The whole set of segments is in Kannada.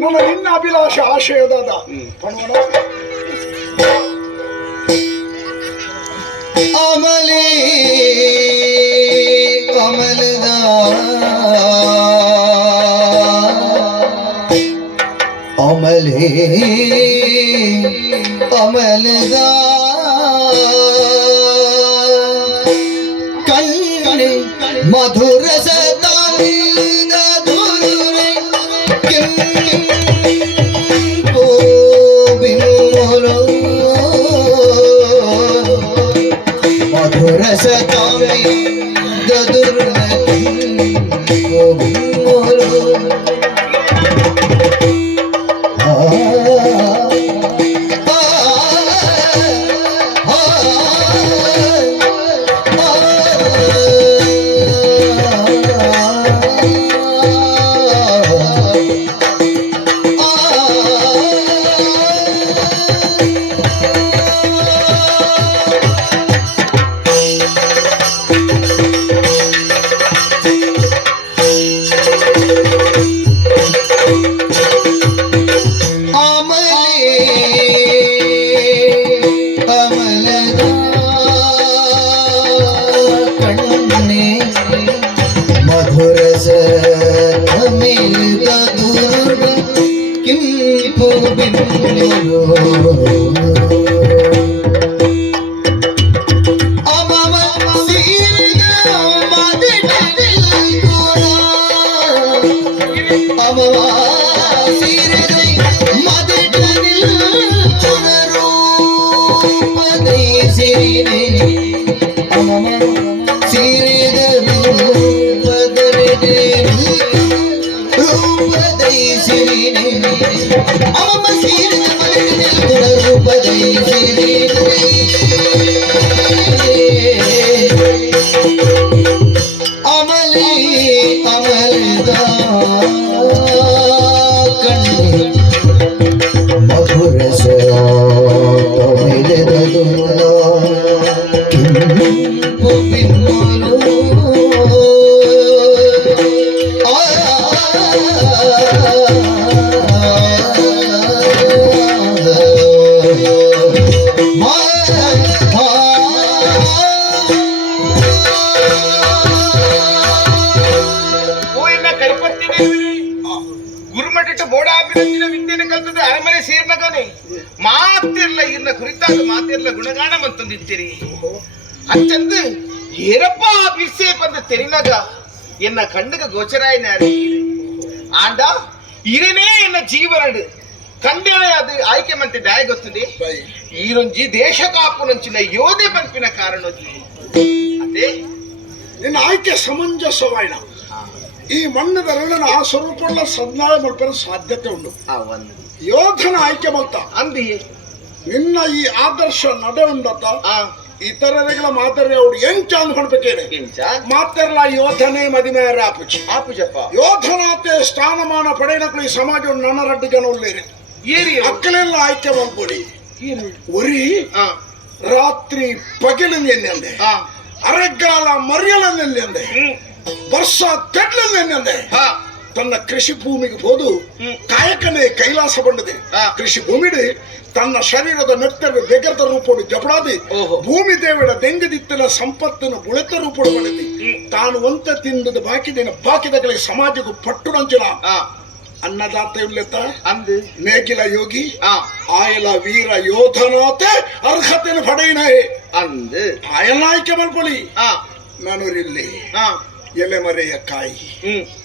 ನನ್ನ ನಿನ್ನ ಅಭಿಲಾಷ ಆಶಯದಾದ ಪಣವನ ಅಮಲಿ ಅಮಲದ ಅಮಲಿ ಅಮಲದ Oh. amor. ಬಂದ ತೆರಿನಗ ಎನ್ನ ಕಣ್ಣಗ ಗೋಚರಾಯನಾರಿ ಆಂಡ ಇರನೇ ಎನ್ನ ಜೀವನಡು ಕಂಡೆನ ಅದು ಆಯ್ಕೆ ಮಂತೆ ದಾಯ ಗೊತ್ತದೆ ಈರೊಂಜಿ ದೇಶ ಕಾಪುನಂಚಿನ ಯೋಧೆ ಪಂಪಿನ ಕಾರಣ ಅದೇ ನಿನ್ನ ಆಯ್ಕೆ ಸಮಂಜಸವಾಯಿನ ಈ ಮಣ್ಣದ ಎರಡನ ಆ ಸ್ವರೂಪಗಳ ಸದ್ನಾಯ ಮಾಡ್ಕೊಳ್ಳೋ ಸಾಧ್ಯತೆ ಉಂಟು ಆ ಒಂದು ಯೋಧನ ಆಯ್ಕೆ ಮಲ್ತ ಅಂದಿ ನಿನ್ನ ಈ ಆದರ್ಶ ನಡೆ ಉಂಡತ್ತ ಆ ಇತರರಿಗಳ ಮಾದರಿ ಅವ್ರು ಎಂಚ ಅನ್ಕೊಳ್ಬೇಕೇನೆ ಹೊಡ್ಬೇಕೇನೆ ಮಾತೆರ್ಲ ಯೋಧನೆ ಮದಿಮೆಯರ ಆಪುಚಿ? ಆಪುಜಪ್ಪ ಯೋಧನಾತೆ ಸ್ಥಾನಮಾನ ಪಡೆಯನಕ್ಕೂ ಈ ಸಮಾಜ ನನ್ನ ರಡ್ಡು ಜನ ಉಳ್ಳೇರಿ. ಏರಿ ಮಕ್ಕಳೆಲ್ಲ ಆಯ್ಕೆ ಮಾಡ್ಕೊಡಿ. ಉರಿ ರಾತ್ರಿ ಪಗಲಿನೆಂದೆ ಆ ಅರೆಗಾಲ ಮರಿಯಲೆಂದೆ ಹ್ಮ್. ವರ್ಷ ಹಾ. ತನ್ನ ಕೃಷಿ ಭೂಮಿಗೆ ಹೋದು. ಕಾಯಕನೇ ಕೈಲಾಸ ಬಂಡದೆ. ಕೃಷಿ ಭೂಮಿಡಿ ತನ್ನ ಶರೀರದ ನೆತ್ತಲು ಬೆಗದ ರೂಪಡು ಜಪಡಾದಿ. ಭೂಮಿ ದೇವರ ದೆಂಗದಿತ್ತಲ ಸಂಪತ್ತನ್ನು ಬುಳೆತ ರೂಪಡು ಮಾಡಿದೆ. ತಾನು ಒಂತ ತಿಂದದ ಬಾಕಿ ಬಾಕಿದಗಳಿಗೆ ಸಮಾಜಕ್ಕೂ ಪಟ್ಟು ನಂಚಿನ ಅನ್ನದಾತ ಇಲ್ಲತ್ತ ಅಂದು? ನೇಗಿಲ ಯೋಗಿ? ಆಯಲ ವೀರ ಯೋಧನಾತೆ ಅರ್ಹತೆನ ಪಡೆಯಿನ ಅಂದು? ಆಯಲ ಆಯ್ಕೆ ಮಾಡ್ಕೊಳ್ಳಿ. ನಾನು ಇಲ್ಲಿ ಎಲೆ ಮರೆಯ ಕಾಯಿ. ಹ್ಮ್.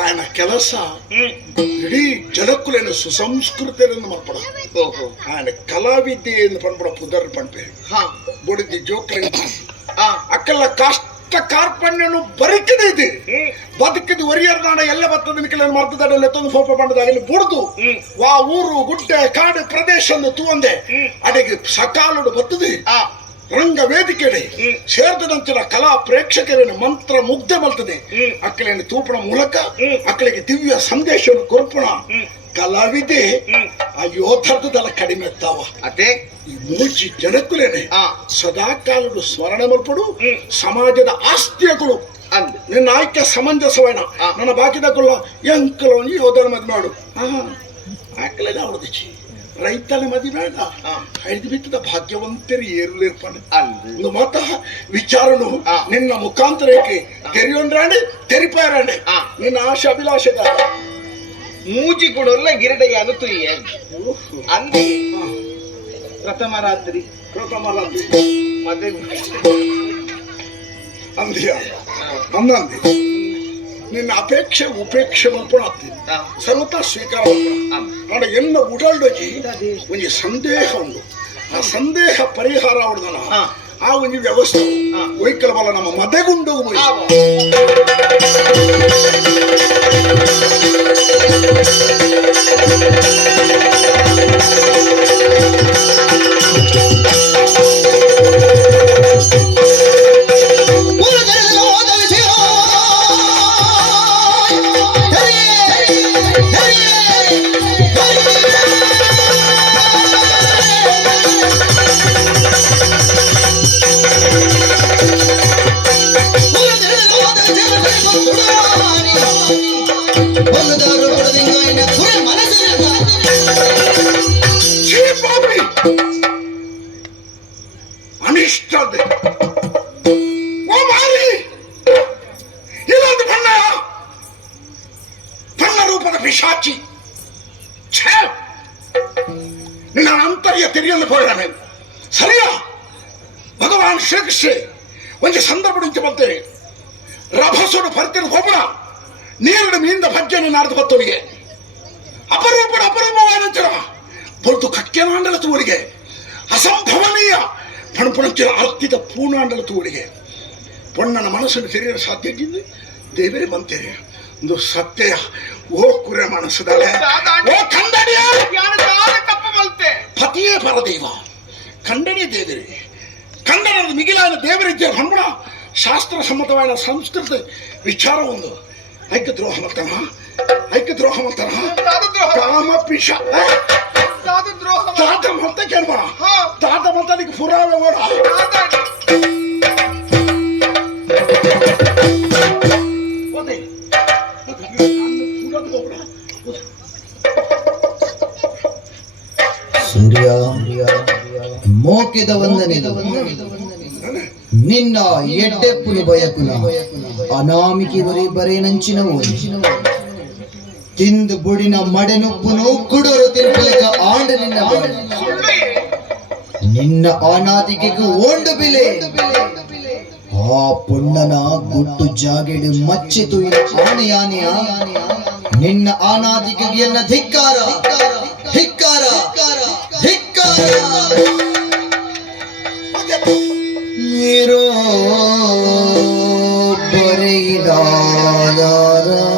ఆయన ಕೆಲಸ ಹ್ಮ್ ಇಡೀ ಜಗಕ್ಕುಲೇನು ಸುಸಂಸ್ಕೃತಿಯನ್ನು ಮಲ್ಪಡ ಓಹೋ ఆయన ಕಲಾವಿದ್ಯೆಯನ್ನು ಪಂಪಡ ಪುದರ್ ಪಂಪೆ ಹಾ ಬುಡಿದಿ ಜೋಕ್ರೆ ಆ ಅಕ್ಕಲ್ಲ ಕಷ್ಟ ಕಾರ್ಪಣ್ಯನು ಬರಿಕದೆ ಇದೆ ಹ್ಮ್ ಬದುಕಿದ ಒರಿಯರ್ನಾಡ ಎಲ್ಲ ಬತ್ತದ ನಿಖಿಲ ಮರ್ತದಲ್ಲ ಎತ್ತೊಂದು ಫೋಪ ಪಂಡದಾಗ ಇಲ್ಲಿ ಬುಡ್ದು ಹ್ಮ್. ವಾ ಊರು ಗುಡ್ಡೆ ಕಾಡು ಪ್ರದೇಶ ತೂವಂದೆ ಹ್ಮ್. ಅಡೆಗೆ ಸಕಾಲುಡು ಬತ್ತದು ಆ ರಂಗ ವೇದಿಕೆಡೆ. ಸೇರಿದಂಚಿನ ಕಲಾ ಪ್ರೇಕ್ಷಕರನ್ನು ಮಂತ್ರ ಮುಗ್ಧ ಮಲ್ತದೆ ಹ್ಮ್. ಅಕ್ಕಳಿನ ತೂಪಣ ಮೂಲಕ. ಅಕ್ಕಳಿಗೆ ದಿವ್ಯ ಸಂದೇಶವನ್ನು ಕೊರ್ಪಣ. ಕಲಾವಿದೆ ಆ ಯೋಧರ್ಧದಲ್ಲ ಕಡಿಮೆ ತಾವ ಅದೇ ಈ ಮೂಜಿ ಜನಕ್ಕುಲೇನೆ ಸದಾ ಕಾಲದ ಸ್ಮರಣೆ ಮಲ್ಪಡು. ಸಮಾಜದ ಆಸ್ತಿಯಗಳು ನಿನ್ನ ಆಯ್ಕೆ ಸಮಂಜಸವೇನ. ನನ್ನ ಬಾಕಿದಕ್ಕಲ್ಲ ಎಂಕಲ ಒಂದು ಯೋಧನ ಮದ್ ಮಾಡು ಆಕಲೇ ಅವಳದಿಚ್ಚಿ ರೈತನ ಮದಿ ಬೇಡ. ಐದು ಬಿತ್ತದ ಭಾಗ್ಯವಂತರಿ ಏರುಲಿರ್ಪಾನೆ. ಅಂದು ಒಂದು ಮಾತ ವಿಚಾರನು. ನಿನ್ನ ಮುಖಾಂತರಕ್ಕೆ ತೆರೆಯೊಂಡ್ರಾಣೆ ತೆರಿಪಾರಾಣೆ. ನಿನ್ನ ಆಶೆ ಅಭಿಲಾಷೆದ. ಮೂಜಿ ಕೊಡೋಲ್ಲ ಗಿರಡೆಯ ತುಯ್ಯ ಅಂದಿ ಪ್ರಥಮ ರಾತ್ರಿ. ಪ್ರಥಮ ರಾತ್ರಿ. ಮದುವೆ. ಅಂದಿಯ? ಅಂದಂದಿ ನಿನ್ನ ಅಪೇಕ್ಷೆ ಉಪೇಕ್ಷೆ ಆ, ಸರ್ವತಾ ಸ್ವೀಕಾರ ನಾನು ಎನ್ನ ಉಡಲ್ಡೋಗಿ ಒಂದು ಸಂದೇಹ ಉಂಟು. ಆ ಸಂದೇಹ ಪರಿಹಾರ ಉಡ್ದನ. ಆ ಒಂದು ವ್ಯವಸ್ಥೆ. ವೈಕಲ್ ಬಲ ನಮ್ಮ ಮದೆಗುಂಡು ಹೋಗಿ ಆವ. ಹೊಲದಾರು ಹೊಡೆದಿಂಗಾಯಿನ ಕುರಿ. ಪೂರ್ಣಾಂಡಲ ತೂರಿಗೆ ಪೊಣ್ಣನ ಮನಸ್ಸನ್ನು ತೆರೆಯಲು ಸಾಧ್ಯ ಇದ್ದಿದ್ದು ದೇವರೇ ಬಂತೇನೆ ಒಂದು ಸತ್ಯ. ಓ ಕುರೆ ಮನಸ್ಸದಳೆ ಓ ಕಂದಡಿಯ ದಾರಿ ತಪ್ಪು ಮಲ್ತೆ ಪತಿಯೇ ಪರದೈವ. ಕಂಡನೇ ದೇವರೇ. ಕಂದನದ ಮಿಗಿಲಾದ ದೇವರಿದ್ದ ಹಂಬಣ ಶಾಸ್ತ್ರ ಸಮ್ಮತವಾದ ಸಂಸ್ಕೃತ ವಿಚಾರ ಒಂದು. ಐಕ್ಯ ದ್ರೋಹ ಮತನ ಐಕ್ಯ ದ್ರೋಹ ಮತನ ದಾದ ಕಾಮ ಪಿಶ. ದಾದ ದ್ರೋಹ ತಾತ ಮತ ಕೇಳ್ಬ. ಹಾ. ತಾತ ಮತನಿಗೆ ಪುರಾವೆ ಓಡ ದಾದ. ಓದೆ. ಸೂರ್ಯ ಮೋಕಿದ ವಂದನೆದು ನಿನ್ನ ಎಡ್ಡೆಪ್ಪುನಿ ಬಯಕುನ ಅನಾಮಿಕೆ ಬರೀ ನಂಚಿನ ಓದಿ ತಿಂದು ಬುಡಿನ ಮಡೆನುಪ್ಪುನು ಕುಡರು ತಿನ್ಪಲಿಕ ಆಂಡ ನಿನ್ನ ನಿನ್ನ ಆನಾದಿಗೆಗೂ ಓಂಡು ಬಿಲೆ. ಆ ಪುಣ್ಣನ ಗುಟ್ಟು ಜಾಗೆಡು ಮಚ್ಚಿತು ಆನೆಯಾನೆಯ ನಿನ್ನ ಆನಾದಿಕೆಗೆ ಎನ್ನ ಧಿಕ್ಕಾರ. ಧಿಕ್ಕಾರ. ಧಿಕ್ಕಾರ. ನೀರೋ ಬರೆಯಿಲಾದಾರ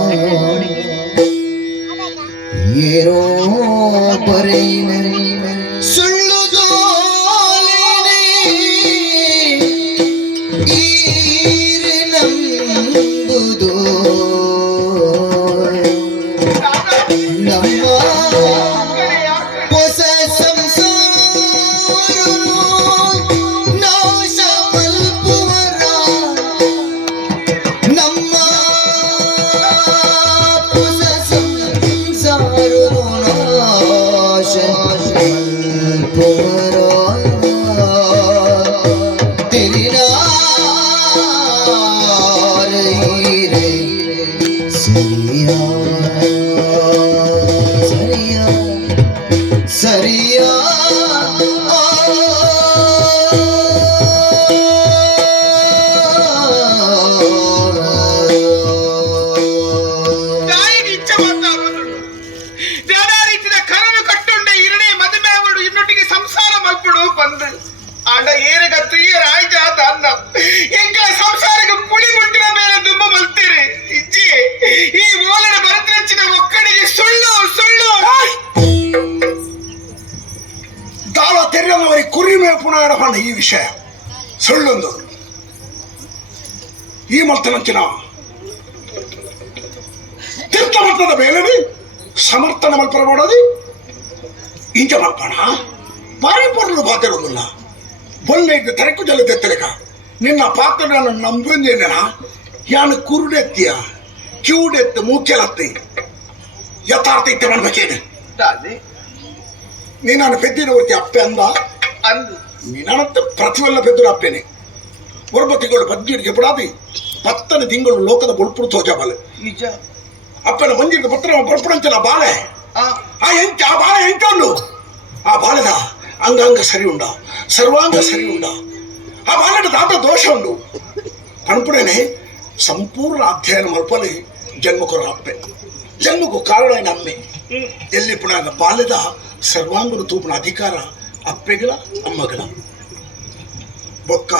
Quiero por ahí ಪಣ ಈ ವಿಷಯ. ಸುಳ್ಳೊಂದು. ಈ ಮರ್ತನಂಚಿನ ತೀರ್ಥಮಟ್ಟದ ಮೇಲೇ ಸಮರ್ಥನ ಮಲ್ಪರ ಮಾಡೋದು ಇಂಚ ಮಲ್ಪಣ. ಬಾರಿ ಪೊರ್ಲು ಬಾತಿರೋದಿಲ್ಲ. ಬೊಲ್ಲೆ ಇದ್ದ ತರಕು ಜಲದ ತಲೆಕ ನಿನ್ನ ಪಾತ್ರ ನಾನು ನಂಬಿದ್ದೇನ ಯಾನು ಕುರುಡೆತ್ತಿಯ ಕಿವುಡೆತ್ತು ಮೂಕೆಲತ್ತಿ ಯಥಾರ್ಥ ಇತ್ತೆ ಮಾಡ್ಬೇಕೇನು ನೀನು ನಾನು ಪೆದ್ದಿನ ಅಪ್ಪೆ ಅಂದ. ಅಂದು. ನೀನಂತ ಪ್ರತಿವಲ್ಲ ಪೆದ್ದುಡು ಅಪ್ಪೆನೆ ಒರ್ಬತ್ತಿಗಳು ಬದ್ಗಿಡಿಗೆ ಬಿಡಾದಿ ಪತ್ತನ ತಿಂಗಳು ಲೋಕದ ಬೊಳ್ಪುಡು ತೋಜಬಾಲೆ ನಿಜ ಅಪ್ಪನ ಮಂಜಿದ ಪತ್ರ ಬೊಳ್ಪುಡಂಚಲ ಬಾಳೆ ಆ ಆ ಎಂಚ ಆ ಬಾಳೆ ಎಂಚೊಂಡು ಆ ಬಾಲದ ಅಂಗಾಂಗ ಸರಿ ಉಂಡ ಸರ್ವಾಂಗ ಸರಿ ಉಂಡ ಆ ಬಾಲದ ದಾತ ದೋಷ ಉಂಡು ಪಣಪುಡನೆ ಸಂಪೂರ್ಣ ಅಧ್ಯಯನ ಮಲ್ಪಲಿ ಜನ್ಮಕೊರ ಅಪ್ಪೆ ಜನ್ಮಕ್ಕೂ ಕಾರಣ ಏನ ಅಮ್ಮೆ ಎಲ್ಲಿ ಪುಣಾಗ ಬಾಲ್ಯದ ಸರ್ವಾಂಗನ ತೂಪನ ಅಧಿಕಾರ ಅಪ್ಪೆಗಳ ಅಮ್ಮಗಳ ಬೊಕ್ಕ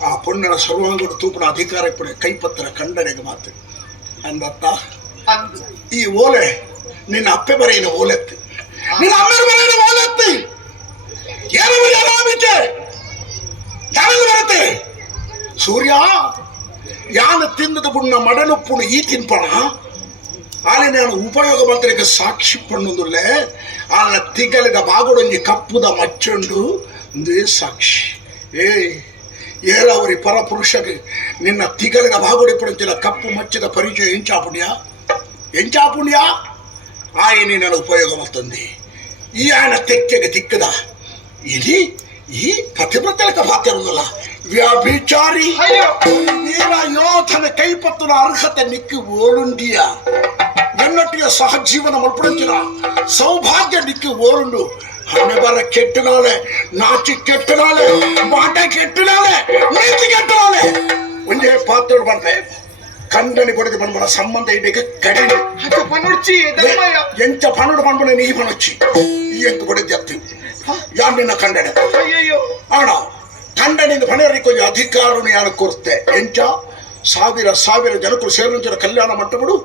ಆ ಪೊಣ್ಣನ ಸರ್ವಾಂಗನ ತೂಪನ ಅಧಿಕಾರ ಪುಣ ಕೈಪತ್ರ ಕಂಡನೆಗೆ ಮಾತು ಅಂದತ್ತ ಅಂದು ಈ ಓಲೆ ನಿನ್ನ ಅಪ್ಪೆ ಬರೆಯಿನ ಓಲೆತ್ತಿ ನಿನ್ನ ಅಮ್ಮನ ಬರೆಯಿನ ಓಲೆತ್ತಿ ಏನು ಬರೆಯಲಾಮಿಕೆ ಯಾರಲ್ಲಿ ಬರುತ್ತೆ ಸೂರ್ಯ ಯಾನ ತಿನ್ನದ ಬುಣ್ಣ ಮಡನುಪ್ಪುಣ ಈ ತಿನ್ಪಣ ಆಲೆ ನಾನು ಉಪಯೋಗ ಮಂತ್ರಿಗೆ ಸಾಕ್ಷಿ ಪಣ್ಣುದುಲ್ಲೆ ಆನ ತಿಗಲಿದ ಬಾಗುಡೊಂಜಿ ಕಪ್ಪುದ ಮಚ್ಚುಂಡು ಒಂದೇ ಸಾಕ್ಷಿ ಏ ಏರವರಿ ಪರಪುರುಷಗೆ ನಿನ್ನ ತಿಗಲಿದ ಬಾಗುಡಿ ಪುಡಂಚಿನ ಕಪ್ಪು ಮಚ್ಚಿದ ಪರಿಚಯ ಎಂಚಾಪುಣ್ಯ ಎಂಚಾಪುಣ್ಯ ಆಯನಿ ನನ್ನ ಉಪಯೋಗ ಮತ್ತೊಂದಿ ಈ ಆಯನ ತೆಕ್ಕೆಗೆ ತಿಕ್ಕದ ಇಲ್ಲಿ ಈ ಪತಿವ್ರತಲಕ ಪಾತಿರುವುದಿಲ್ಲ ವ್ಯಭಿಚಾರಿ ಅಯ್ಯೋ ವೀರ ಯೋಧನ ಕೈಪತ್ತನ ಅರ್ಹತೆ ನಿಕ್ಕಿ ಓಡುಂಡಿಯ ಎನ್ನೊಟ್ಟಿಗೆ ಸಹಜೀವನ ಮಲ್ಪಡುತ್ತಿನ ಸೌಭಾಗ್ಯ ನಿಕ್ಕಿ ಓರುಂಡು ಹಣೆ ಬರ ಕೆಟ್ಟನಾಳೆ ನಾಚಿ ಕೆಟ್ಟನಾಳೆ ಮಾಟ ಕೆಟ್ಟನಾಳೆ ನೀತಿ ಕೆಟ್ಟನಾಳೆ ಒಂದೇ ಪಾತ್ರ ಬಂದ್ರೆ ಕಂಡನಿ ಕೊಡದೆ ಬಂದ್ಬಡ ಸಂಬಂಧ ಇಡಕ್ಕೆ ಕಡಿಮೆ ಅಕ್ಕ ಪನುಡ್ಚಿ ದಮ್ಮಯ್ಯ ಎಂಚ ಪನ್ನಡು ಬಂದ್ಬಡ ನೀ ಪಣಚ್ಚಿ ಈ ಎಂಕು ಕೊಡದೆ ಅತ್ತಿ ಯಾರು ನಿನ್ನ ಕಂಡನೆ ಅಯ್ಯಯ್ಯೋ ಪಣರಿಗೆ ಕೊಂಚ ಅಧಿಕಾರವನ್ನು ಯಾರು ಕೊರತೆ ಎಂಚ? ಸಾವಿರ ಸಾವಿರ ಜನಕರು ಸೇರಿನ ಕಲ್ಯಾಣ ಮಂಟಪಗಳು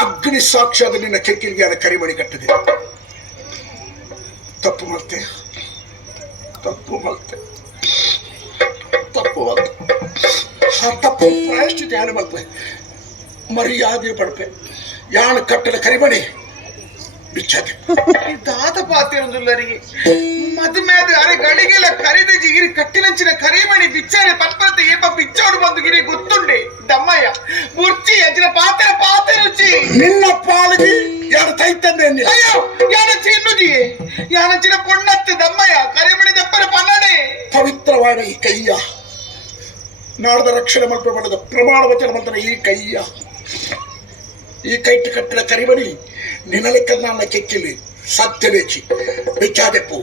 ಅಗ್ನಿ ಸಾಕ್ಷಾದ ನಿನ್ನ ಕೆಕ್ಕಿಲಿಗೆ ಯಾರ ಕರಿಮಣಿ ಕಟ್ಟಿದೆ. ತಪ್ಪು ಮಾಡ್ತೆ ತಪ್ಪು ಮಾಡ್ತೆ ತಪ್ಪು ಮಲ್ತೆ ಆ ತಪ್ಪು ಪ್ರಾಯಶ್ಚಿತ ಯಾರು ಮಾಡ್ತೆ ಮರ್ಯಾದೆ ಪಡ್ಪೆ. ಯಾಣ ಕಟ್ಟಡ ಕರಿಮಣಿ? ಬಿಚ್ಚದೆ ಪಾತಿರೊಂದುಲ್ಲರಿಗೆ ಮದುಮೇದ ಅರೆ ಗಳಿಗೆಲ್ಲ ಕರಿದ ಜಿಗಿರಿ ಕಟ್ಟಿನಂಚಿನ ಕರಿಮಣಿ ಬಿಚ್ಚಾರೆ ಪತ್ಪತ್ತೆ ಏಪ ಬಿಚ್ಚೋಡು ಬಂದು ಗಿರಿ ಗೊತ್ತುಂಡೆ ದಮ್ಮಯ್ಯ ಮುರ್ಚಿ ಅಜ್ಜಿನ ಪಾತ್ರ ಪಾತ್ರ ರುಚಿ ನಿನ್ನ ಪಾಲಿಗೆ ಯಾರು ತೈತಂದೆ ಎನ್ನಿಲ್ಲ ಅಯ್ಯೋ ಯಾನಚ್ಚಿ ಇನ್ನುಜಿ ಯಾನಚ್ಚಿನ ಪೊಣ್ಣತ್ತೆ ದಮ್ಮಯ್ಯ ಕರಿಮಣಿ ದಪ್ಪರ ಪನ್ನಡೆ ಪವಿತ್ರವಾದ ಈ ಕೈಯ ನಾಡದ ರಕ್ಷಣೆ ಮಲ್ಪ ಪಡೆದ ಪ್ರಮಾಣ ವಚನ ಮಂತ್ರ ಈ ಕೈಯ ಈ ಕೈಟ್ ಕಟ್ಟಿದ ಕರಿಬಡಿ ನಿನಲೆಕ್ಕ ನನ್ನ ಕೆಕ್ಕಿಲಿ ಸತ್ಯ ಬೇಚಿ ಬೆಚ್ಚಾದೆಪ್ಪು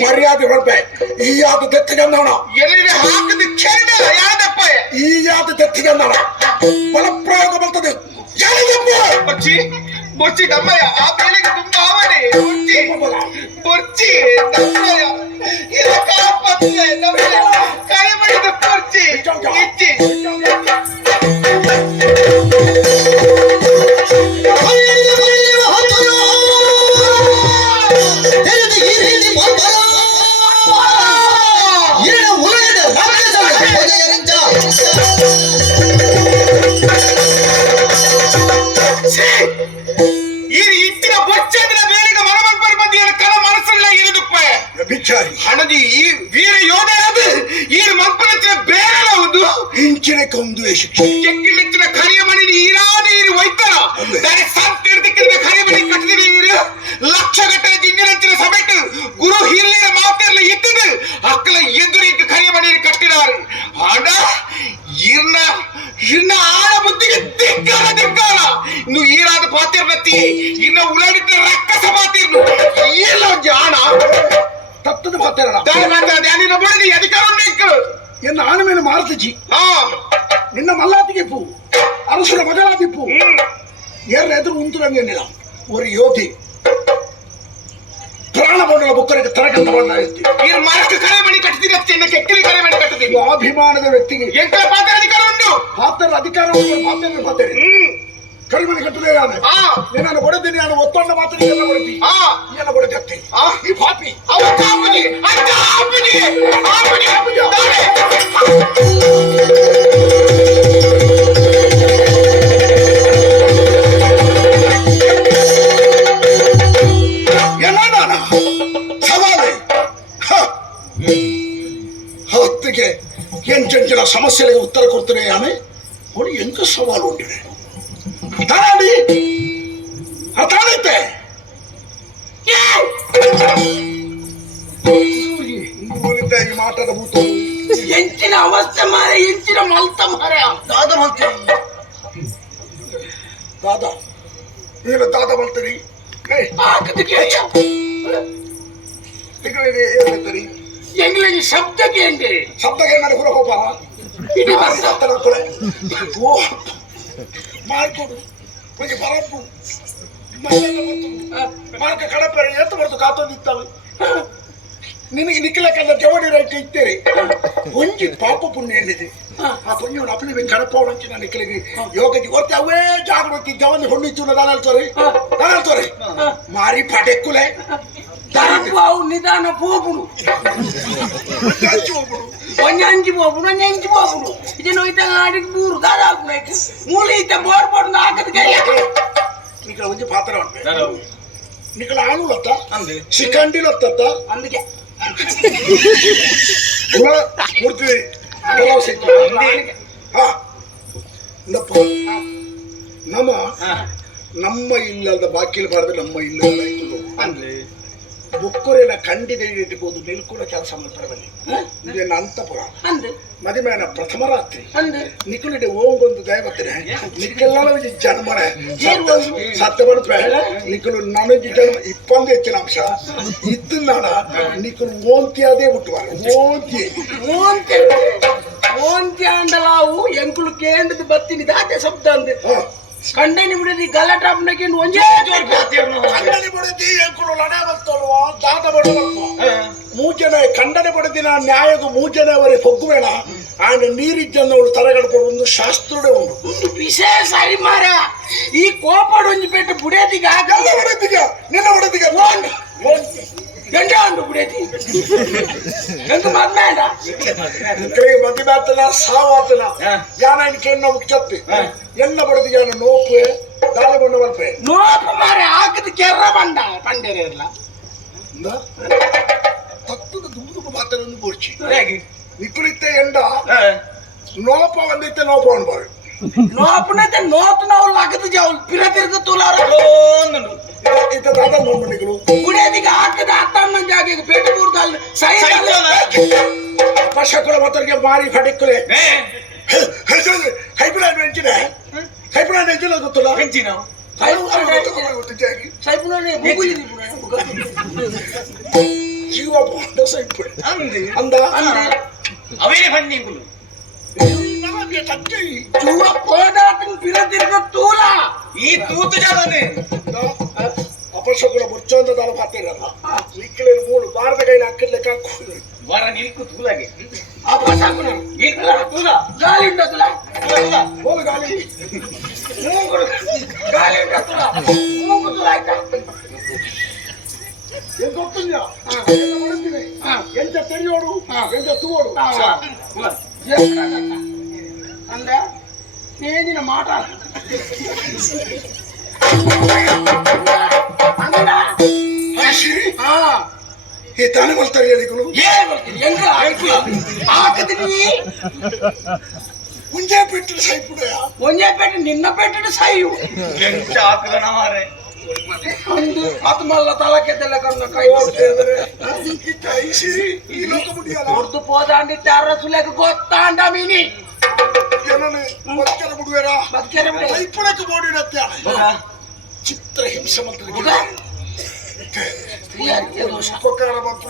ಮರ್ಯಾದೆ ಹೊರಪೆ ಈ ಯಾದ ದತ್ತಿಗಂದವಣ ಎಲ್ಲಿ ಹಾಕದ ಚೆಂಡ ಯಾದಪ್ಪಯ್ಯ ಈ ಯಾದ ದತ್ತಿಗಂದವಣ ಬಲಪ್ರಯೋಗ ಬರ್ತದೆ ಯಾರಿಗೆಪ್ಪು? ಬೊಚ್ಚಿ ಬೊಚ್ಚಿ ದಮ್ಮಯ್ಯ ಆ ಬೇಳೆಗೆ ತುಂಬಾ ಅವನೇ ಬೊಚ್ಚಿ ಬೊಚ್ಚಿ ದಮ್ಮಯ್ಯ ಇದ ಕಾಪತ್ತೆ ದಮ್ಮಯ್ಯ ಕರಿಮಣಿದ ಬೊಚ್ಚಿ ಇಚ್ಚಿ ಹಣದಿ ಈ ವೀರ ಯೋಧ ಅದು ಈ ಮಲ್ಪನತ್ತಿನ ಬೇರೆ ಹೌದು. ಇಂಚಿನ ಕೊಂದು ಶಿಕ್ಷೆ ಮಾರುತಜಿ ಹಾ ನಿನ್ನ ಮಲ್ಲಾತಿಗೆ ಪೂ ಅರಸನ ಮಗಳಾದಿಪ್ಪು ಹ್ಮ್ ಏರ ಎದುರು ಉಂತುರಂಗಿಲ್ಲ ஒரு யோதி ಪ್ರಾಣ ಬಂಡಲ ಬುಕ್ಕರಿಗೆ ತರಗಂತ ಬಂದಾಯಿತು ಈ ಮರಕ್ಕೆ ಕರೆ ಮಣಿ ಕಟ್ಟಿದ್ದೀರಿ ಅಷ್ಟೇ ಕೆಕ್ಕಲಿ ಕರೆ ಮಣಿ ಕಟ್ಟಿದ್ದೀರಿ ಅಭಿಮಾನದ ವ್ಯಕ್ತಿಗೆ ಎಂತ ಪಾತ್ರ ಅಧಿಕಾರ ಉಂಟು ಪಾತ್ರ ಅಧಿಕಾರ ಮಾತನ್ನು ಮಾತೇನೆ ಹ್ಮ್ ಕಡಿಮೆ ಕಟ್ಟದೆ ನಾನು ಆ ನಿನ್ನನ್ನು ಹೊಡೆದಿನಿ ನಾನು ಒತ್ತೊಂಡ ಮಾತ್ರ ಎಲ್ಲ ಹೊಡೆದಿ ಆ ಎಲ್ಲ ಹೊಡೆದತ್ತೆ ಆ ಈ ಪಾಪಿ ಅವ ಕಾಪುಜಿ ಅಜ್ಜ ಆಪುಜಿ ಆಪುಜಿ ಆಪುಜಿ ಎಲ್ಲ ನಾನ ಸವಾಲೆ ಹ. ಹೊತ್ತಿಗೆ ಎಂಟೆಂಟಿನ ಸಮಸ್ಯೆಗಳಿಗೆ ಉತ್ತರ ಕೊಡ್ತೇನೆ ಆನೆ ಅವಳು ಎಂತ ಸವಾಲು ಉಂಟಿದೆ ಆ ತಾನೈತೆ ಈ ಮಾಟದ ಭೂತ. ಎಂಚಿನ ಅವಸ್ಥೆ ಮಾರೆ ಹೆಂಚಿನ ಮಲ್ತ ಮಾರೆ ದಾದ ಮಲ್ತ. ದಾದ. ನೀನು ದಾದ ಹೇಳ್ತರಿ ಎಂಗ್ಲಿಗೆ ಶಬ್ದ ಎಂಗೆ ಶಬ್ದಕ್ಕೆ ಏನಾದ್ರು ಹೊರ ಹೋಪಾರ ಇದು ಬರ್ತ. ಓ. ಮಾಡ್ಕೊಡು ನನಗೆ ಬರಪ್ಪು. ಮಾರ್ಕ ಕಡಪರೆ ಎತ್ತು ಬರ್ತು ಕಾತೊಂದಿತ್ತವೆ ನಿನಗೆ ನಿಖಲಕ್ಕೆಲ್ಲ ಜವಡಿ ರೈಟ್ ಇತ್ತೇರಿ ಒಂಜಿ ಪಾಪ ಪುಣ್ಯ ಎಲ್ಲಿದೆ ಆ ಪುಣ್ಯವನ್ನು ಅಪ್ಪಲಿ ನಾನು ನಿಕ್ಕಲಿಗೆ ಯೋಗಜಿ ಒತ್ತೆ ಅವೇ ಜಾಗೃತಿ. ಜವನಿ ಹೊಣ್ಣಿಚ್ಚು ದಾನಲ್ತೋರಿ ದಾನಲ್ತೋರಿ ಮಾರಿ ಪಡೆಕ್ಕುಲೆ ಕರಪು ಅವು ನಿಧಾನ ಹೋಗ್ಬಿಡು ಒಂಜಿ ಅಂಜಿ ಹೋಗ್ಬಿಡು ಒಂಜಿ ಅಂಜಿ ಹೋಗ್ಬಿಡು ಇದನ್ನ ಹೋಯ್ತಾ ಆಡಿಗೆ ಮೂರು ದಾರ ಹಾಕ್ಬೇಕು ಮೂಲೆ ಇದ್ದ ಬೋರ್ ಬೋರ್ಡ್ ಹಾಕದ ಕೈ ನಿಕಳ ಒಂಜಿ ಪಾತ್ರ ನಿಕಳ ಆಳು ಲತ್ತ ಅಂದೆ ಶಿಖಂಡಿ ಲತ್ತ ಅಂದಿಗೆ ಮೂರ್ತಿ ಕೆಲವು ಸಿಕ್ತು ಹಾ ನಮ್ಮ ನಮ್ಮ ಇಲ್ಲದ ಬಾಕಿಲ್ ಬಾರದೆ ನಮ್ಮ ಇಲ್ಲ ಅಂದ್ರೆ ಬುಕ್ಕುರಿನ ಕಂಡಿಗೆ ಇಟ್ಬೋದು ನಿಲ್ಕೂಡ ಕೆಲಸ ಮಾಡ್ತಾರವಲ್ಲಿ ಇದೇನು ಅಂತಪುರ ಮದುವೆನ ಪ್ರಥಮ ರಾತ್ರಿ ನಿಖುಲಿಡೆ ಓಂಗೊಂದು ದೈವತ್ತನೆ ನಿಖೆಲ್ಲ ಜನ್ಮನ ಸತ್ಯ ಬರುತ್ತೆ ನಿಖಲು ನನಗೆ ಜನ್ಮ ಇಪ್ಪೊಂದು ಹೆಚ್ಚಿನ ಅಂಶ ಇದ್ದನಾಡ ನಿಖಲು ಓಂತಿ ಅದೇ ಹುಟ್ಟುವ ಓಂತಿ ಓಂತಿ ಓಂತಿ ಅಂಡಲಾವು ಎಂಕುಲು ಕೇಂದ್ರದ ಬತ್ತಿನಿ ದಾಟೆ ಶಬ್ದ ಅಂದೆ ಕಂಡನಿ ಬಿಡದಿ ಗಲಾಟ ಹಬ್ಬನಕ್ಕಿಂತ ಒಂಜೇ ಜೋರ್ ಕಂಡನೆ ಬಡದಿ ಎಂಕುಲು ಲಡ ಬರ್ತಲ್ವ? ದಾದ ಬಡಬೇಕು ಮೂಜನ ಕಂಡನೆ ಬಡದಿನ ನ್ಯಾಯದ ಮೂಜನವರೆ ಹೊಗ್ಗುವೇಣ ಆಂಡ್ ನೀರಿದ್ದವಳು ತರಗಡ್ಕೊಂಡು ಒಂದು ಶಾಸ್ತ್ರಡೆ ಉಂಟು. ವಿಶೇಷ ಸಾರಿ ಮಾರ ಈ ಕೋಪಡೊಂದು ಪೆಟ್ಟು ಬುಡದಿಗ ಗಲ್ಲ ಬಡದಿಗ ನಿನ್ನ ಬಡದಿಗ ಎಂಡ ಉಂಟು ಬುಡೇದಿ ಎಂತ ಮದ್ಮೇಡ ಮಕ್ಕಳಿಗೆ ಮದುವೆ ಆತನ ಸಾವಾತನ ಯಾನ ಇನ್ಕೆ ನಮ್ಗೆ ಚಪ್ಪಿ? ಎನ್ನ ಬಡದಿಗ ನೋಪು ದಾಳಿ ಬಣ್ಣ ಬಲ್ಪೆ. ನೋಪ ಮಾರ ಹಾಕದ ಕೆರ್ರ ಬಂಡ ಪಂಡೇರ ಇಲ್ಲ ತತ್ತದ ದುಂಬು ದುಂಬು ಮಾತನೊಂದು ಬೋರ್ಚಿ. ನಿಕ್ಕುಳಿತ್ತೆ ಎಂಡ. ನೋಪ ಒಂದೈತೆ ನೋಪ ಅನ್ಬಾರು ನೋಪನೈತೆ ನೋತು ನಾವು ಲಗದ ಜಾವ್ ಪಿರ ತಿರ್ಗ ತುಲಾರ. ಇತ್ತ ದಾದ ನೋಡ್ಮಣಿಗಳು ಬುಡೇದಿಗೆ ಹಾಕದ ಹತ್ತನ್ನ ಜಾಗ ಪೇಟೆ ಮೂರ್ದಲ್ಲಿ ಸೈ ಪಶಕುಳ ಮತ್ತರಿಗೆ ಮಾರಿ ಫಡಿಕ್ಕುಲೆ ಹೈಬ್ರಿಡ್ ಹೆಂಚಿನ ಹೈಬ್ರಿಡ್ ಹೆಂಚಿನ ಗೊತ್ತಲ್ಲ? ಸೈಪುಲನೆ ಮುಗುಲಿದಿ ಜೀವ ಅಂದ. ಅಂದ? ಅವೇ ಬಂದಿಂಗುಲು ನಮಗೆ ಕಚ್ಚಿ ಚೂವ ಪೋದಾತನ್ ಪಿರ ತಿರ್ಗ ತೂಲ. ಈ ತೂತು ಜಾಗನೆ ಅಪಶಕುಲ ಮುಚ್ಚಂದ ದಾನ ಪಾತಿರಲ್ಲ ನಿಕ್ಕಲೆ ಮೂರು ಬಾರದ ಕೈಲಿ ಹಾಕಿರ್ಲಿಕ್ಕೆ ಹಾಕುದು ವರ ನಿಲ್ಕು ತೂಲಾಗೆ. ಅಪಶಕುನ. ಇಲ್ಲ ತೂಲ ಗಾಳಿ ಉಂಟ ತುಲ. ಹೋಗಿ ಉಂಟ ತುಲ. ಮೂಗು ತುಲ ಆಯ್ತಾ? ಎಂತ ಗೊತ್ತಿಲ್ಲ ಮಾಡ್ತೀನಿ ಎಂತ ತೆರಿಯೋಡು. ಎಂತ ತೂವೋಡು ಅಂದ తేజిన మాట ಅಂದ ಹಾಶಿ ఆ ಈ ತಾನೇ ಬರ್ತಾರೆ ಹೇಳಿಗಳು ఏ ఎంగ ఆకి ఆకదిని ಮುಂಜೆ ಬಿಟ್ಟು ಸೈಪುಡೆಯ ಒಂಜೆ పెట్టి నిన్న పెట్టిన సైయు ಎಂಚ ಆಕಲನ ಮಾರೆ ಅಂದು ಅತ್ ಮಲ್ಲ ತಲಕೆ తెల్లకన్న కై ಐಸಿ ಈ ಲೋಕ ಮುಡಿಯಲ್ಲ ఉర్దు పోదాండి తెర్రసులకు గొత్తాండ మిని ನನ್ನನ್ನು ಬದುಕರ ಬಿಡುವೆರ ಚಿತ್ರ ಹಿಂಸೆ ಮಂತ್ರ ಕೊಕ್ಕಾರ ಮಂತ್ರ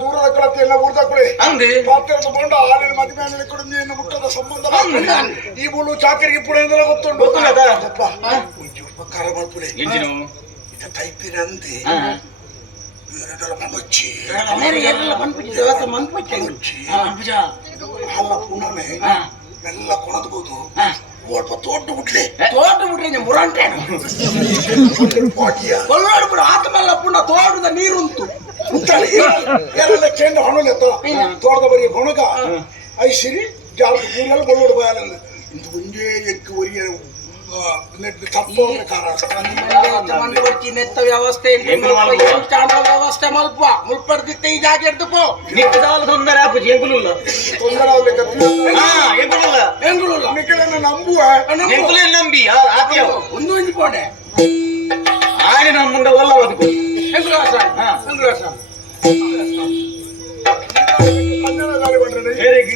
ದೂರದ ಕಳತೆ ಎಲ್ಲ ಊರ್ದ ಕೊಡಿ ಪಾತ್ರದ ಕೊಂಡ ಹಾಲಿನ ಮದುವೆ ಮೇಲೆ ಸಂಬಂಧ ಈ ಬುಳು ಚಾಕರಿಗೆ ಪುಣೆ ಅಂದ್ರೆ ಗೊತ್ತುಂಟು. ಗೊತ್ತಿಲ್ಲ ಉಪಕಾರ ಮಾಡ್ಬಿಡಿ. ಇದು ಟೈಪಿನಂತೆ ಎರಡಲ ಮನಚ್ಚಿ ಮೇರೆ ಎರಡಲ ಮನ್ಪಿಚ್ಚಿ ದೇವತೆ ಮನ್ಪಿಚ್ಚಿ ಮನ್ಪಿಚ್ಚಿ ಮನ್ಪಿಚ್ಚ ಅಲ್ಲ ಪುನಮೆ ಮೆಲ್ಲ ಕೊಣದ್ಬೋದು ಓಟ್ಪ ತೋಟು ಬಿಟ್ಲಿ ತೋಟು ಬಿಟ್ರಿ ನೀವು ಮುರಂಟೆ ಕೊಲ್ಲಾಡು ಬಿಡು ಆತ ಮೇಲೆ ಪುಣ್ಣ ತೋಟದ ನೀರುಂತು ಮುತ್ತಳಿ ಎಲ್ಲ ಚೆಂಡು ಹಣಲೆತ್ತೋ ತೋಟದ ಬರೀ ಹೊಣಗ ಐಸಿರಿ ಜಾಲದ ಕೂಡಲು ಕೊಲ್ಲೋಡು ಬಾಯಲ್ಲ ಇಂದು ಒಂದೇ ಎಕ್ಕು ಒರಿಯ ನೆತ್ತ ವ್ಯವಸ್ಥೆ ಎಂಗುಲು ಮಲ್ಪುವ? ಚಾಂದ್ರ ವ್ಯವಸ್ಥೆ ಮಲ್ಪ ಮುಲ್ಪಡ್ದಿತ್ತೆ ಈ ಜಾಗ ಎದ್ದು ಪೋ ನಿಕ್ಕದಾಲ ತೊಂದರೆ ಆಪುಜಿ ಎಂಗುಲುಲ್ಲ ತೊಂದರೆ ಆಗ್ಲಿಕ್ಕೆ ಹಾ ಎಂಗುಲುಲ್ಲ ಬೆಂಗಳೂರು ನಿಖಿಲನ್ನ ನಂಬುವ ಎಂಗುಲೇ ನಂಬಿ ಆತಿಯವ ಒಂದು ಒಂದು ಕೋಡೆ ಆನೆ ನಮ್ಮ ಮುಂದೆ ಒಲ್ಲ ಬದುಕು ಬೆಂಗಳೂರು ಆಸಾಮ್ ಹಾ. ಬೆಂಗಳೂರು ಆಸಾಮ್ ಕನ್ನಡ ಗಾಳಿ ಬಂದ್ರೆ ಹೇರಿಗೆ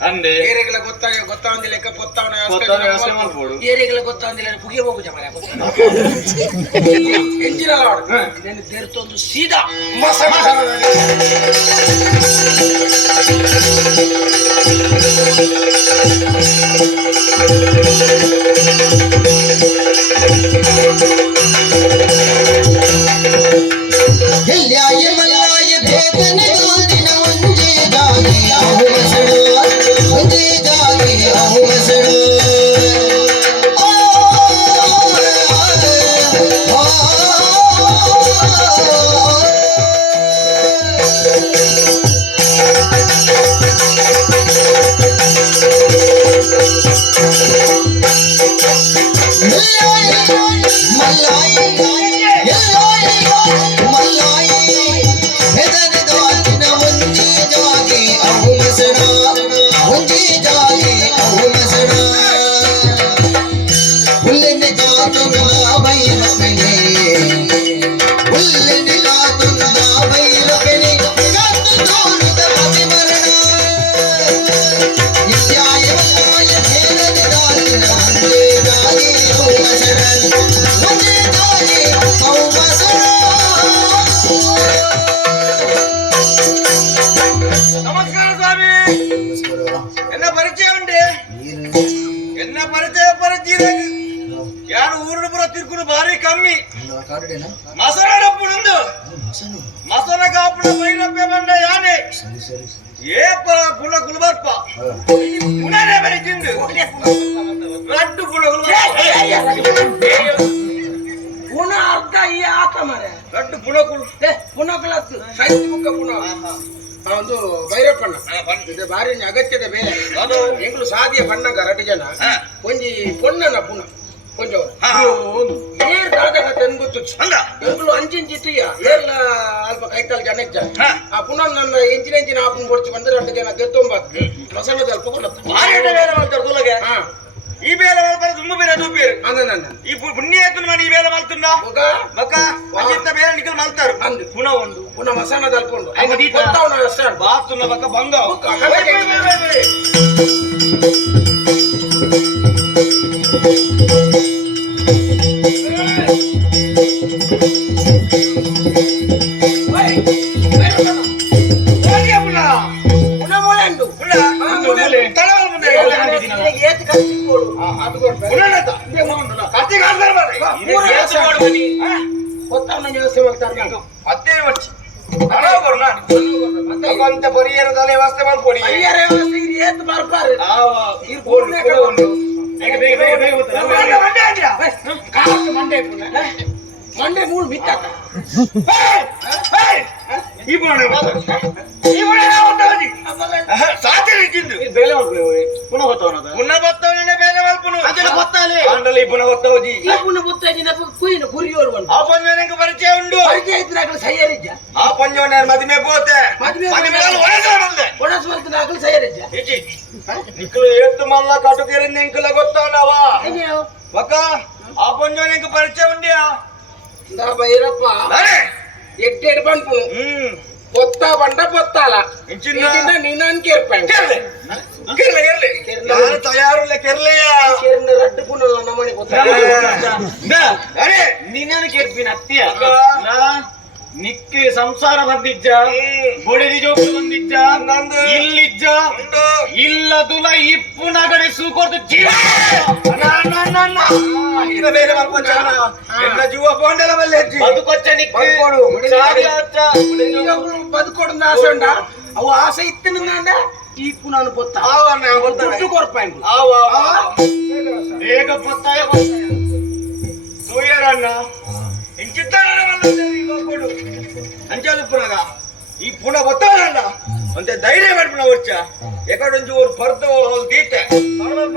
ಅಂದೆ ಏರಿಗಳ ಗೊತ್ತಾಗ ಗೊತ್ತಾವಂದಿಲ್ಲ ಲೆಕ್ಕ ಗೊತ್ತಾವನ ಗೊತ್ತಾದ ವ್ಯವಸ್ಥೆ ಮಾಡ್ಬೋದು. ಏರಿಗಳ ಗೊತ್ತಾವಂದಿಲ್ಲ ಪುಗೆ ಹೋಗುಜ ಮರ ಎಂಜಿನ ಇದನ್ನು ತೆರ್ತೊಂದು ಸೀದಾ ಎಲ್ಲಾಯ ಮಲ್ಲಾಯ ಎನ್ನ ಪರಿಚಯ ಉಂಟೆ ಎನ್ನ ಪರಿಚಯ ಪರಿಚಯ ಯಾರು ಊರಿನ ಪುರ ತಿರ್ಕುನು ಭಾರಿ ಕಮ್ಮಿ ಮಸರಡಪ್ಪುನೊಂದು ಮಸರ ಕಾಪುನ ಬೈರಪ್ಪೆ ಬಂಡ ಯಾನೆ ಏ ಪರ ಪುಣ ಕುಲಬರ್ಪ ಪುಣನೆ ಬರಿತಿಂದು ರಡ್ಡು ಪುಣ ಪುನಃ ಅರ್ಧ ಈ ಆತ ಮರೆ ರಡ್ಡು ಪುಣ ಕುಲ್ ಏ ಪುನಃ ಕಲತ್ತು ಸಾಹಿತ್ಯ ಬುಕ್ಕ ಪುನಃ ಆ ಒಂದು ಭೈರಪ್ಪಣ್ಣ. ಇದು ಬಾರಿ ಅಗತ್ಯದ ಮೇಲೆ ಎಂಗ್ಳು ಸಾದಿಯ ಬಣ್ಣಗ ರಡ್ಡು ಜನ. ಒಂಜಿ ಪೊನ್ನನ ಪುನಃ ಕೊಂಚವನು ಹಾ. ಏರ್ ದಾದಗ ತೆನ್ಗುತ್ತು. ಎಂಗ್ಳು ಅಂಚಿಂಚಿಟ್ಟಿಯ ಏರ್ಲ ಅಲ್ಪ ಕೈಕಾಲ್ ಜನಜ್ಜ ಹಾ. ಆ ಪುನಃ ನನ್ನ ಎಂಚಿನ ಎಂಚಿನ ಆಪನ್ ಕೊಡ್ಚಿ ಬಂದ್ರೆ ಎರಡು ಜನ ಗೆತ್ತೊಂಬತ್ತು ಮಸಾಲದ ಅಲ್ಪ ಕೊಡತ್ತ ಭಾರಿ ಬೇರೆ ಮಾಡ್ತಾರೆ ತುಲಗೆ ಹಾ ಈ ಬೇಲೆ ಮಾಡ್ತಾರೆ ತುಂಬ ಬೇರೆ ಅದು ಬೇರೆ ಅಂದ ನನ್ನ ಈ ಪು- ಪುಣ್ಯ ಎತ್ತುನ ಮಾಡಿ ಈ ಬೇಲೆ ಮಲ್ತುಂಡ ಮಗ ಮಕ್ಕ ಅಂಜಿತ್ತ ಬೇರೆ ನಿಖಲ್ ಮಲ್ತಾರು ಅಂದು. ಪುನಃ ಒಂದು ಪುನಃ ಮಸಾಲದ ಅಲ್ಕೊಂಡು ಆಯ್ತು, ದೀಪ. ಗೊತ್ತಾವನ ಅಷ್ಟೇ ಬಾತುನ ಬಕ್ಕ ಬಂಗ ಆ ಪಂಜವನಿಗೆ ಪರಿಚಯ ಉಂಟು ಪರಿಚಯ ಇದ್ರೆ ಸೈಯರಿಜ್ಜ. ಆ ಪಂಜವನ ಮದುವೆ ಪೋತೆ. ಮದುವೆ ಮದುವೆ ಒಳಗೆ ಬಂದೆ. ಒಣಸ್ ಮಲ್ತನಾಗಲು ಸೈಯರಿಜ್ಜ. ಇಜ್ಜಿ. ನಿಕ್ಕಲು ಏತ್ತು ಮಲ್ಲ ಕಟುಕೇರಿಂದ ಎಂಕಲ ಗೊತ್ತವನವ? ಮಕ್ಕ ಆ ಪಂಜವನಿಗೆ ಪರಿಚಯ ಉಂಡ್ಯಾ? இந்த భైరప్ప ఎట్టి ఎడపనుకు పొత్తా వంట పొత్తాల చిన్న నినానికి ఏర్పాడు కెర్లే కెర్లే యారు తయారులే కెర్లే కెర్ని రట్టుకున్న నమ్మని పొత్తా అరే నినానికి ఏర్పిన అత్తయ్య ನಿಕ್ಕೆ ಸಂಸಾರ ಬಂದಿಜ್ಜ ಹ್ಮ್. ಬೊಡೆದಿ ಜೋಕು ಬಂದಿಜ್ಜ ನಂದು. ಇಲ್ಲಿಜ್ಜ ಉಂಟು. ಇಲ್ಲ ತುಲ ಇಪ್ಪು ನಗಡೆ ಸೂಕೊರ್ದು ಜೀವ ಈಗ ಬೇರೆ ಮಾಡ್ಕೊಂಚಾನ ಎಲ್ಲ ಜೀವ ಬೋಂಡೆಲ ಬಲ್ಲೆ ಹೆಚ್ಚಿ ಬದುಕೊಚ್ಚ ನಿಕ್ಕೆ ಬದುಕೋಡು. ಸಾರಿ ಆಚ. బతుకోడు నాసండ ಅವು ಆಸೆ ಇತ್ತು ನನ್ನ ಈ ಪುನಃ ಗೊತ್ತ ಆವ ಅಣ್ಣ ಗೊತ್ತಾನೆ ದುಡ್ಡು ಎಂಚಿದ್ದಾರ ನನ್ನ ದೇವಿ ಒಕೊಡು ಅಂಚಾದು ಈ ಪುಣ ಹೊಟ್ಟವರಣ್ಣಂತೆ ಧೈರ್ಯ ಮಾಡ್ಬ್ರು ನಾ ಒಚ್ಚಾ ಏಕಡೆ ಒಂದು ಪರದವ ಓಲೋ ದೀತೆ ಪರವಲಕ